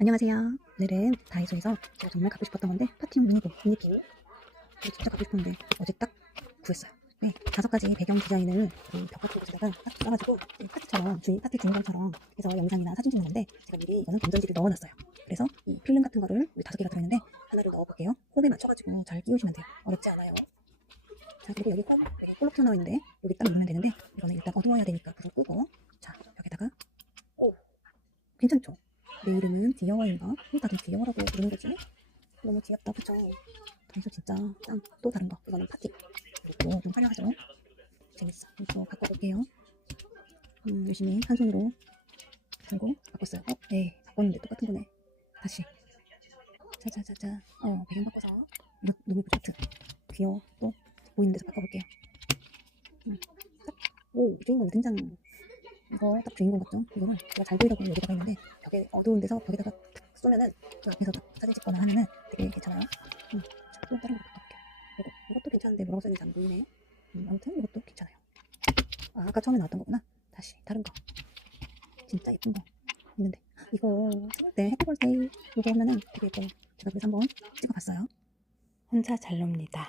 안녕하세요. 오늘은 다이소에서 제가 정말 갖고 싶었던 건데 파티용 미니볼, 미니핀 이거 진짜 갖고 싶었는데 어제 딱 구했어요. 네, 다섯 가지 배경 디자인을 이벽 같은 곳에다가 딱 써가지고 이 파티처럼 주인 파티 주인공처럼 해서 영상이나 사진 찍는데 제가 미리 이거는 건전지를 넣어놨어요. 그래서 이 필름 같은 거를 다섯 개가 들어있는데 하나를 넣어볼게요. 홈에 맞춰가지고 잘 끼우시면 돼요. 어렵지 않아요. 자 그리고 여기 홈 여기 볼록 튀어나와 있는데 여기 딱 넣으면 되는데 이거는 일단 어두워야 되니까 불을 끄고 자 벽에다가 오 괜찮죠? 내 이름은 디어와인가? 왜 다들 디어라고 부르는 거지? 너무 귀엽다, 그쵸? 다이소 진짜 짱. 또 다른 거. 이거는 파티. 이것도 좀 화려하죠? 재밌어. 이거 바꿔볼게요. 음, 열심히 한 손으로 달고 바꿨어요. 어, 네. 바꿨는데 똑같은 거네. 다시. 자자자자. 어, 배경 바꿔서. 이거 너무 프로젝트. 귀여워. 또 보이는 데서 바꿔볼게요. 음, 딱. 오, 주인공 등장. 이거 딱 주인공 같죠? 이거는 제가 잘 보이려고 여기다가 있는데 벽에 어두운 데서 벽에다가 탁 쏘면은 그 앞에서 딱 사진 찍거나 하면은 되게 괜찮아요. 음, 자, 또 다른 거 바꿔볼게요. 이거, 이것도 괜찮은데 뭐라고 써있는지 안 보이네. 음, 아무튼 이것도 괜찮아요. 아, 아까 처음에 나왔던 거구나. 다시 다른 거. 진짜 예쁜 거 있는데 이거 찍을 때때 이거 하면은 되게 예뻐요. 제가 그래서 한번 찍어봤어요. 혼자 잘 놉니다.